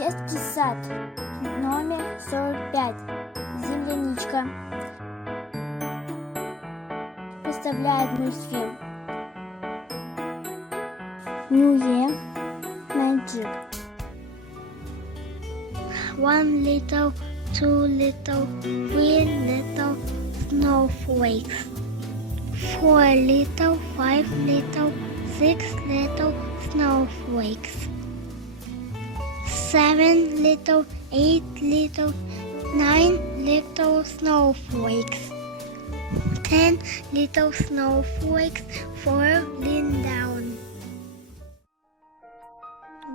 Детский сад, номер 45, земляничка. Представляет мультфильм New Year Magic. One little, two little, three little snowflakes. 4 little, 5 little, 6 little snowflakes. 7 little, 8 little, 9 little snowflakes. 10 little snowflakes falling down.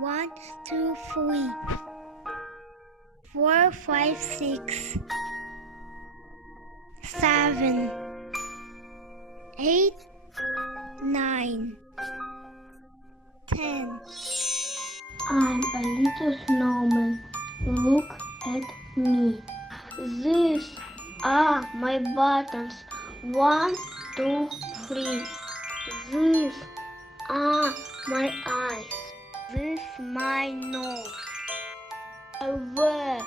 1, 2, 3, 4, 5, 6, 7, 8, 9, 10. I'm a little snowman. Look at me. These are my buttons. 1, 2, 3. These are my eyes. This is my nose. I wear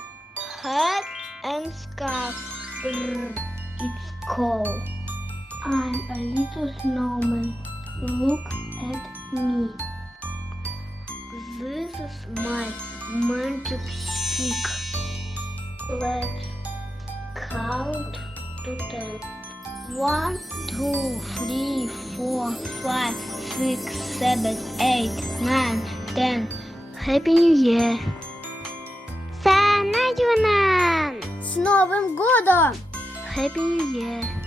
hat and scarf. It's cold. I'm a little snowman. Look at me. This is my magic stick. Let's count to 10. 1, 2, 3, 4, 5, 6, 7, 8, 9, 10. Happy New Year! С Новым годом! Happy New Year!